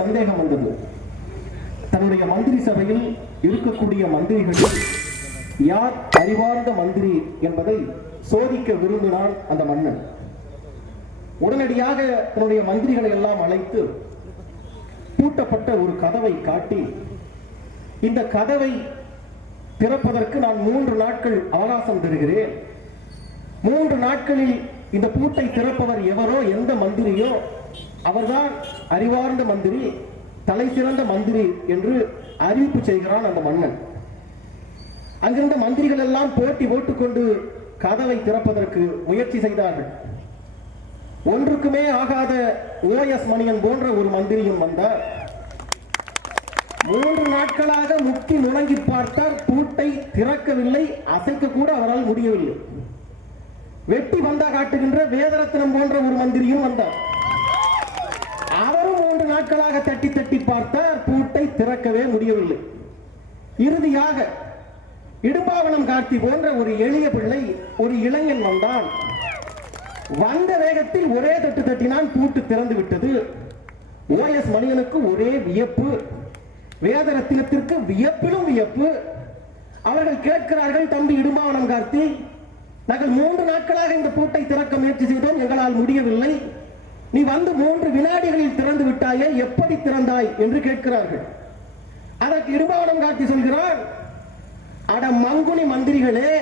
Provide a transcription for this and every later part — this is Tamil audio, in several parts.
சந்தேகம் வந்தது. தன்னுடைய மந்திரி சபையில் இருக்கக்கூடிய மந்திரிகளில் யார் அறிவார்ந்த மந்திரி என்பதை சோதிக்க விரும்பினான் அந்த மன்னன். உடனடியாக தன்னுடைய மந்திரிகளை எல்லாம் அழைத்து பூட்டப்பட்ட ஒரு கதவை காட்டி, இந்த கதவை திறப்பதற்கு நான் 3 நாட்கள் அவகாசம் தருகிறேன். 3 நாட்களில் இந்த பூட்டை திறப்பவர் எவரோ, எந்த மந்திரியோ அவர்தான் அறிவார்ந்த மந்திரி, தலை சிறந்த மந்திரி என்று அறிவிப்பு செய்கிறான் அந்த மன்னன். அங்கிருந்த மந்திரிகள் எல்லாம் போட்டி போட்டுக்கொண்டு கதவை திறப்பதற்கு முயற்சி செய்தார்கள். ஒன்றுக்குமே ஆகாத OS மணியன் போன்ற ஒரு மந்திரியும் வந்தார். 3 நாட்களாக முட்டி முழங்கி பார்த்தார், பூட்டை திறக்கவில்லை, அசைக்க கூட அவரால் முடியவில்லை. வெட்டி வந்தா காட்டுகின்ற வேதரத்னம் போன்ற ஒரு மந்திரியும் வந்தார். அவரும் 3 நாட்களாக தட்டி தட்டி பார்த்தார், பூட்டை திறக்கவே முடியவில்லை. இறுதியாக இடும்பாவனம் கார்த்தி போன்ற ஒரு எளிய பிள்ளை, ஒரு இளைஞன் வந்தான். வந்த வேகத்தில் ஒரே தட்டு தட்டினான், பூட்டு திறந்து விட்டது. OS மணியனுக்கு ஒரே வியப்பு, வேதரத்தினத்திற்கு வியப்பிலும் வியப்பு. அவர்கள் கேட்கிறார்கள், தம்பி இடும்பாவனம் கார்த்தி, நாங்கள் 3 நாட்களாக இந்த பூட்டை திறக்க முயற்சி செய்தோம், எங்களால் முடியவில்லை. நீ வந்து 3 வினாடிகளில் திறந்து விட்டாயே, எப்படி திறந்தாய் என்று கேட்கிறார்கள். அதற்கு இடும்பாவனம் கார்த்தி சொல்கிறார், அட மங்குனி மந்திரிகளே,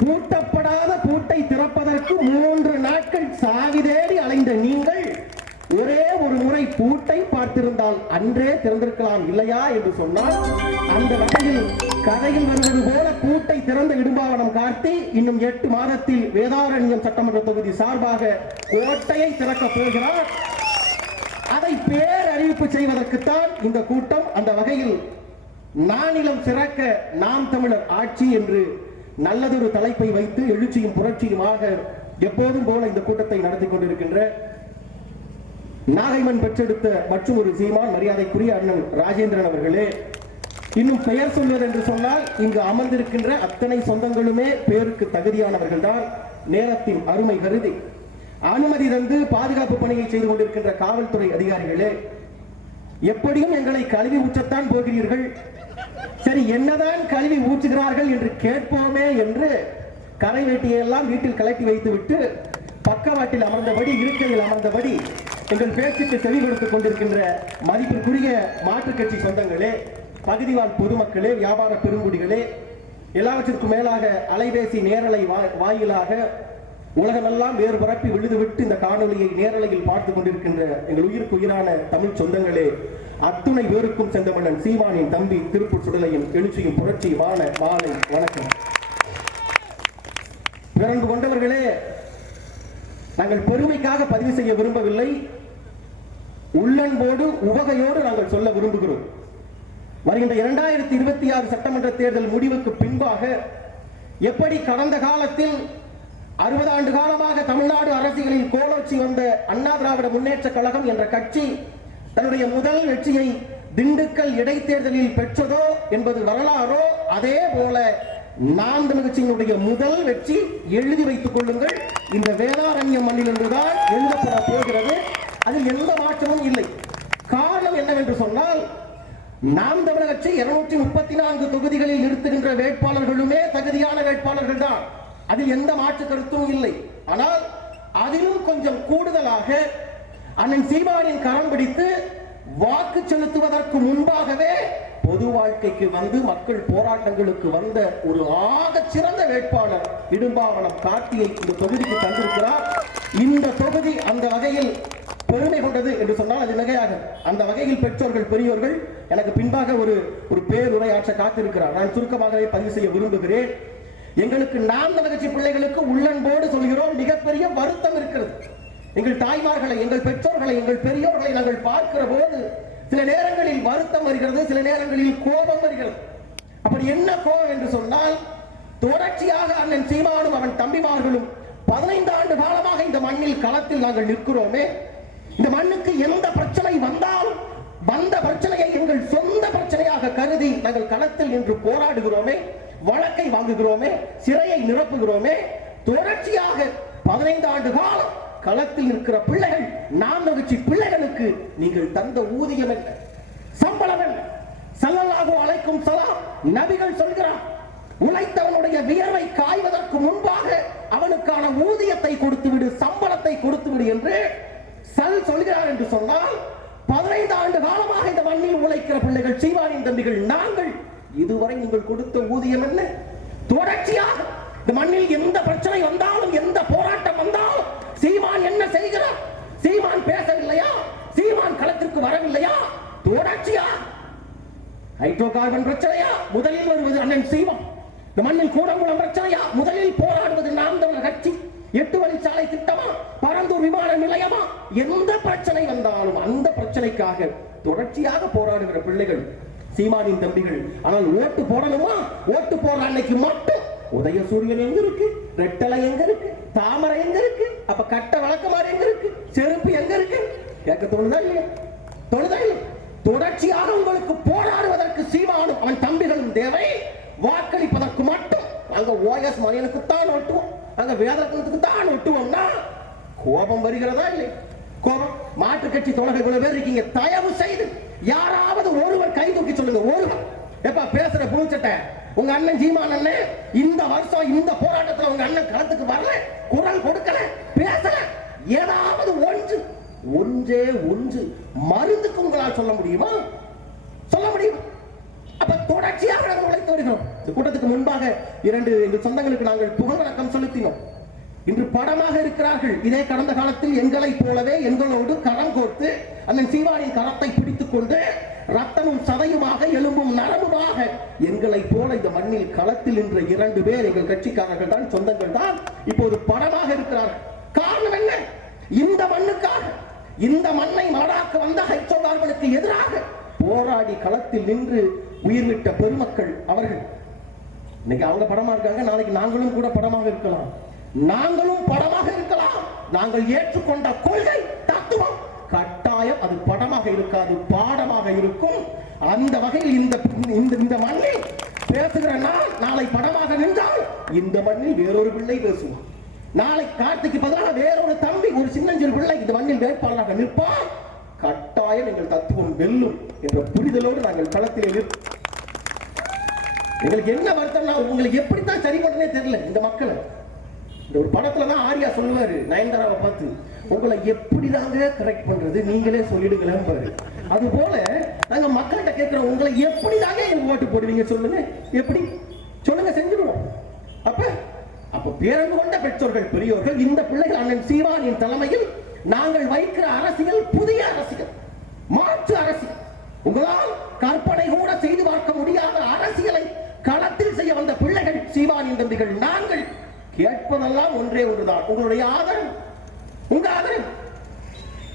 பூட்டப்படாத பூட்டை திறப்பதற்கு 3 நாட்கள் சாவி தேடி அலைந்த நீங்கள் ஒரே ஒரு முறை பூட்டை பார்த்திருந்தால் அன்றே திறந்திருக்கலாம் இல்லையா என்று சொன்னால், அந்த வகையில் கதையில் வருவது போல பூட்டை திறந்த இடும்பாவனம் கார்த்தி இன்னும் 8 மாதத்தில் வேதாரண்யம் சட்டமன்ற தொகுதி சார்பாக கோட்டையை திறக்க போகிறார். அதை பேரறிவிப்பு செய்வதற்குத்தான் இந்த கூட்டம். அந்த வகையில் நானிலம் சிறக்க நாம் தமிழர் ஆட்சி என்று நல்லதொரு தலைப்பை வைத்து எழுச்சியும் புரட்சியுமாக எப்போதும் போல இந்த கூட்டத்தை நடத்தி கொண்டிருக்கின்ற நாகைமன் பெற்றெடுத்த மற்றும் ஒரு சீமான் மரியாதைக்குரிய அண்ணன் ராஜேந்திரன் அவர்களே, இன்னும் பெயர் சொல்வது என்று சொன்னால் இங்கு அமர்ந்திருக்கின்ற அத்தனை சொந்தங்களுமே பேருக்கு தகுதியானவர்கள் தான். நேரத்தின் அருமை கருதி அனுமதி தந்து பாதுகாப்பு பணியை செய்து கொண்டிருக்கின்ற காவல்துறை அதிகாரிகளே, எப்படியும் எங்களை கல்வி ஊற்றத்தான் போகிறீர்கள், சரி என்னதான் கல்வி ஊற்றுகிறார்கள் என்று கேட்போமே என்று கரை வேட்டியை எல்லாம் வீட்டில் கலட்டி வைத்துவிட்டு பக்கவாட்டில் அமர்ந்தபடி, இருக்கையில் அமர்ந்தபடி எங்கள் பேச்சுக்கு செவி கொடுத்துக் கொண்டிருக்கின்ற மதிப்பிற்குரிய மாற்றுக் கட்சி சொந்தங்களே, பகுதிவாழ் பொதுமக்களே, வியாபார பெருங்குடிகளே, எல்லாவற்றிற்கும் மேலாக அலைபேசி நேரலை வாயிலாக உலகமெல்லாம் வேறு பரப்பி விழுதுவிட்டு இந்த காணொலியை நேரலையில் பார்த்துக் கொண்டிருக்கின்ற எங்கள் உயிருக்கு உயிரான தமிழ் சொந்தங்களே, அத்துணை பேருக்கும் செந்தமன்னன் சீமானின் தம்பி திருப்பூர் சுடலையும் எழுச்சியும் புரட்சியுமான மாலை வணக்கம். பிறந்து கொண்டவர்களே, நாங்கள் பெருமைக்காக பதிவு செய்ய விரும்பவில்லை, உள்ளன்போடு உவகையோடு நாங்கள் சொல்ல விரும்புகிறோம். வருகின்ற 2026 சட்டமன்ற தேர்தல் முடிவுக்கு பின்பாக எப்படி கடந்த காலத்தில் 60 ஆண்டு காலமாக தமிழ்நாடு அரசியலில் கோலோச்சி வந்த அண்ணா திராவிட முன்னேற்ற கழகம் என்ற கட்சி தன்னுடைய முதல் வெற்றியை திண்டுக்கல் இடைத்தேர்தலில் பெற்றதோ என்பது வரலாறோ, அதே போல நாம் தமிழ் கட்சியினுடைய முதல் வெற்றி எழுதி வைத்துக் கொள்ளுங்கள், இந்த வேதாரண்யம் மண்ணில் இருந்துதான் எழுதப்பட போகிறது. அதில் எந்த மாற்றமும் இல்லை. காரணம் என்னவென்று சொன்னால், நாம் தமிழர் கட்சி 234 தொகுதிகளில் நிறுத்துகின்ற வேட்பாளர்களுமே தகுதியான வேட்பாளர்கள் தான், அதில் எந்த மாற்று கருத்தும் இல்லை. ஆனால் அதிலும் கொஞ்சம் கூடுதலாக அண்ணன் சீமானின் கரம் பிடித்து வாக்கு செலுத்துவதற்கு முன்பாகவே பொது வாழ்க்கைக்கு வந்து மக்கள் போராட்டங்களுக்கு வந்த ஒரு ஆக சிறந்த வேட்பாளர் இடும்பாவனம் கார்த்தியை இந்த தொகுதிக்கு தந்திருக்கிறார். இந்த தொகுதி அந்த வகையில் பெருமை கொண்டது என்று சொன்னால் அது மிகையாக. அந்த வகையில் பெற்றோர்கள் பெரியோர்கள் எனக்கு பின்பாக ஒரு பேருரையாற்ற காத்திருக்கிறார். நான் சுருக்கமாகவே பதிவு செய்ய விரும்புகிறேன். எங்களுக்கு நாம் கட்சி பிள்ளைகளுக்கு உள்ளன்போடு சொல்கிறோம், மிகப்பெரிய வருத்தம் இருக்கிறது. எங்கள் தாய்மார்களை, எங்கள் பெற்றோர்களை, எங்கள் பெரியோர்களை நாங்கள் பார்க்கிற போது சில நேரங்களில் வருத்தம் வருகிறது, சில நேரங்களில் கோபம் வருகிறது. அப்படி என்ன கோபம் என்று சொன்னால், தொடர்ச்சியாக அண்ணன் சீமானும் அவன் தம்பிமார்களும் 15 ஆண்டு காலமாக இந்த மண்ணில் களத்தில் நாங்கள் நிற்கிறோமே, இந்த மண்ணுக்கு எந்த பிரச்சனை வந்தாலும் வந்த பிரச்சனையை எங்கள் சொந்த பிரச்சனையாக கருதி நாங்கள் களத்தில் நின்று போராடுகிறோமே, வழக்கை வாங்குகிறோமே, சிறையை நிரப்புகிறோமே, தொடர்ச்சியாக 15 ஆண்டு காலம் களத்தில் இருக்கிற பிள்ளைகள், நாம் மகிழ்ச்சி பிள்ளைகளுக்கு நீங்கள் தந்த ஊதியம் என்ன, சம்பளம் என்ன? ஸல்லல்லாஹு அலைஹி வஸல்லம் நபிகள் சொல்கிறார், உழைத்தவனுடைய வியர்வை காய்வதற்கு முன்பாக அவனுக்கான ஊதியத்தை கொடுத்து விடு, சம்பளத்தை கொடுத்து விடு என்று சொல்கிறார். என்று சொன்னால் 15 ஆண்டு காலமாக இந்த மண்ணில் உழைக்கிற பிள்ளைகள், சீமானின் தம்பிகள், நாங்கள் இதுவரை நீங்கள் கொடுத்த ஊதியம் என்ன? தொடர்ச்சியாக இந்த மண்ணில் எந்த பிரச்சனை வந்தாலும், எந்த போராட்டம் வந்தாலும் சீமான் என்ன செய்கிறார்? சீமான் பேசவில்லையா? சீமான் களத்திற்கு வரவில்லையா? தொடர்ச்சியா ஹைட்ரோ கார்பன் பிரச்சனையா? முதலில் வருவது அண்ணன் சீமான். இந்த மண்ணில் கூடங்குளம் பிரச்சனையா? முதலில் போராடுவது நாம் தமிழர் கட்சி. 8 வழிச்சாலை திட்டமா, பரந்தூர் விமான நிலையமா, எந்த பிரச்சனை வந்தாலும் அந்த பிரச்சனைக்காக தொடர்ச்சியாக போராடுகிற பிள்ளைகள் சீமானின் தம்பிகள். ஆனால் ஓட்டு போடணுமா? ஓட்டு போடுற அன்னைக்கு மட்டும் உதயசூரியன் எங்க இருக்கு, ரெட்டலை எங்க இருக்கு, தாமரை எங்க இருக்கு, அப்ப கட்ட வழக்கமாறு எங்க இருக்கு, செருப்பு எங்க இருக்கு? கேட்க தோணுதா இல்லையா? தோணுதா இல்லை? தொடர்ச்சியாக உங்களுக்கு போராடுவதற்கு சீமானும் அவன் தம்பிகளும் தேவை. வாக்களிப்பதற்கு மட்டும் அங்க ஓஎஸ் மணியனுக்கு தான் ஒட்டுவோம், அங்க வேதத்துக்கு தான் ஒட்டுவோம்னா கோபம் வருகிறதா இல்லை? கோபம். மாற்று கட்சி தோழர்கள் இவ்வளவு பேர் இருக்கீங்க, தயவு செய்து யாராவது ஒருவர் கை தூக்கி சொல்லுங்க. ஒருவர் எப்ப பேசுற புழுச்சட்டை உங்க அண்ணன் சீமான் அண்ணன் இந்த வருஷம் இந்த போராட்டத்தில் உங்க அண்ணன் களத்துக்கு வரல, குரல் கொடுக்கல, பேசல, ஏதாவது ஒன்றே ஒன்று மருந்துக்கு உங்களால் சொல்ல முடியுமா? சொல்ல முடியுமா? அப்ப தொடர்ச்சியாக நாங்கள் உழைத்து வருகிறோம். இந்த கூட்டத்துக்கு முன்பாக 2 எங்கள் சொந்தங்களுக்கு நாங்கள் புகழ் வணக்கம் செலுத்தினோம். இன்று படமாக இருக்கிறார்கள். இதே கடந்த காலத்தில் எங்களை போலவே எங்களோடு கரம் கோர்த்து அண்ணன் சீமானின் கரத்தை பிடித்துக் கொண்டு ரத்தமும் சதையுமாக எலும்பும் நரம்புமாக எங்களை போல இந்த மண்ணில் களத்தில் நின்ற 2 பேர் எங்கள் கட்சிக்காரர்கள் தான், சொந்தங்கள் தான் இப்போது படமாக இருக்கிறார்கள். காரணம் என்ன? இந்த மண்ணுக்காக, இந்த மண்ணை நாடாக்க வந்த ஹைட்ரோ கார்பனுக்கு எதிராக போராடி களத்தில் நின்று உயிர்விட்ட பெருமக்கள் அவர்கள். இன்னைக்கு அவங்க படமா இருக்காங்க, நாளைக்கு நாங்களும் கூட படமாக இருக்கலாம். நாங்களும் படமாக இருக்கலாம். நாங்கள் ஏற்றுக்கொண்ட கொள்கை, தத்துவம் கட்டாயம் அது படமாக இருக்காது, பாடமாக இருக்கும். அந்த வகையில் இந்த மண்ணில் பேசுகிற நான் நாளை படமாக நின்றால் இந்த மண்ணில் வேறொரு பிள்ளை பேசுவோம். நாளை கார்த்திக்கு பதிலாக வேறொரு தம்பி, ஒரு சின்னஞ்சிறு பிள்ளை இந்த மண்ணில் வேட்பாளராக நிற்பார். கட்டாயம் எங்கள் தத்துவம் வெல்லும் என்ற புரிதலோடு நாங்கள் களத்தில் நிற்போம். எங்களுக்கு என்ன வருத்தம்னா, உங்களுக்கு எப்படித்தான் சரி பண்ணனே தெரியல. இந்த மக்களை இந்த ஒரு படத்துல தான் ஆர்யா சொல்லுவாரு நயன்தாராவை பார்த்து, உங்களை எப்படி தாங்க கரெக்ட் பண்றது, நீங்களே சொல்லிடுங்களேன் பாரு. அது போல நாங்க மக்கள்கிட்ட கேட்கிறோம், உங்களை எப்படி தாங்க எனக்கு ஓட்டு போடுவீங்க சொல்லுங்க, எப்படி சொல்லுங்க, செஞ்சுடுவோம். அப்ப பேரன்பு கொண்ட பெற்றோர்கள், பெரியோர்கள், இந்த பிள்ளைகள் அண்ணன் சீமானின் தலைமையில் நாங்கள் வைக்கிற அரசியல் புதிய அரசியல், மாற்று அரசியல். உங்களால் கற்பனை கூட செய்து பார்க்க முடியாத அரசியலை களத்தில் செய்ய வந்த பிள்ளைகள் சீமானின் தம்பிகள். நாங்கள் கேட்பதெல்லாம் ஒன்றே ஒன்றுதான், உங்களுடைய ஆதரவு. உங்க ஆதரவு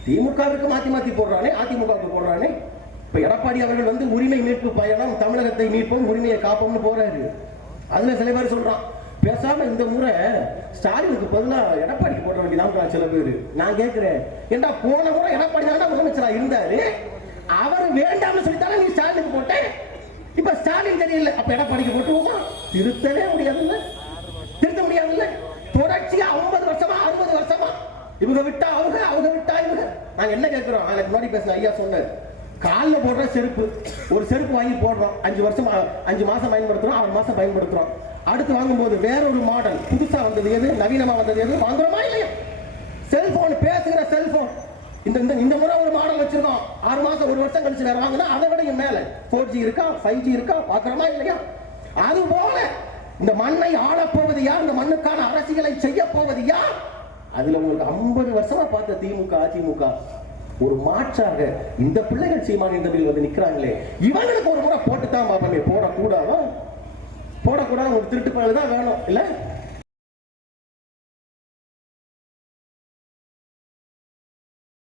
திமுகவுக்கு மாத்தி போடுறானே, அதிமுகவுக்கு போடுறானே. இப்ப எடப்பாடி அவர்கள் உரிமை மீட்பு பயணம், தமிழகத்தை மீட்போம், உரிமையை காப்போம்னு போறாரு. அதுல சில பேர் சொல்றான், பேசாம இந்த முறை ஸ்டாலினுக்கு பதிலாக எடப்பாடிக்கு போட வேண்டியதான் சில பேர். நான் கேட்கிறேன், ஏண்டா போன முறை எடப்பாடி தான் முதலமைச்சரா இருந்தாரு, அவர் வேண்டாம்னு சொல்லித்தானே நீ ஸ்டாலினுக்கு போட்ட. இப்ப ஸ்டாலின் தெரியல, அப்ப எடப்பாடிக்கு போட்டுவோமா? திருத்தவே முடியாதுல்ல, திருத்த முடியாதுல்ல. தொடர்ச்சியா 50 வருஷமா 60 வருஷமா இவங்க விட்டா அவங்க, அவங்க விட்டா இவங்க. நாங்க என்ன கேட்கிறோம்? எனக்கு முன்னாடி பேசின ஐயா சொன்னார், காலில் போடுற செருப்பு, ஒரு செருப்பு வாங்கி போடுறோம், 5 மாசம் பயன்படுத்துறோம், 6 மாசம் பயன்படுத்துறோம். அடுத்து வாங்கும்போது வேற ஒரு மாடல் புதுசா வந்தது எது, நவீனமா வந்தது எது, வாங்குறோமா இல்லையா? செல்போன், பேசுகிற செல்போன். இந்த முறை ஒரு மாடல் வச்சிருக்கோம், 6 மாசம் 1 வருஷம் கழிச்சு வேற வாங்கினா அதை விட மேல 4G இருக்கா, 5G இருக்கா, பாக்குறோமா இல்லையா? அது போல இந்த மண்ணை ஆளப்போவது யார், இந்த மண்ணுக்கான அரசியலை செய்ய போவது யார்? அதுல உங்களுக்கு 50 வருஷமா பார்த்த திமுக, அதிமுக ஒரு மாற்றாக இந்த பிள்ளைகள் சீமானின் தம்பிகள் நிக்கிறாங்களே, இவங்களுக்கு ஒரு முறை போட்டுத்தான் பாப்பமே. போடக்கூடாது, ஒரு திருட்டு பயல் தான் வேணும் இல்ல.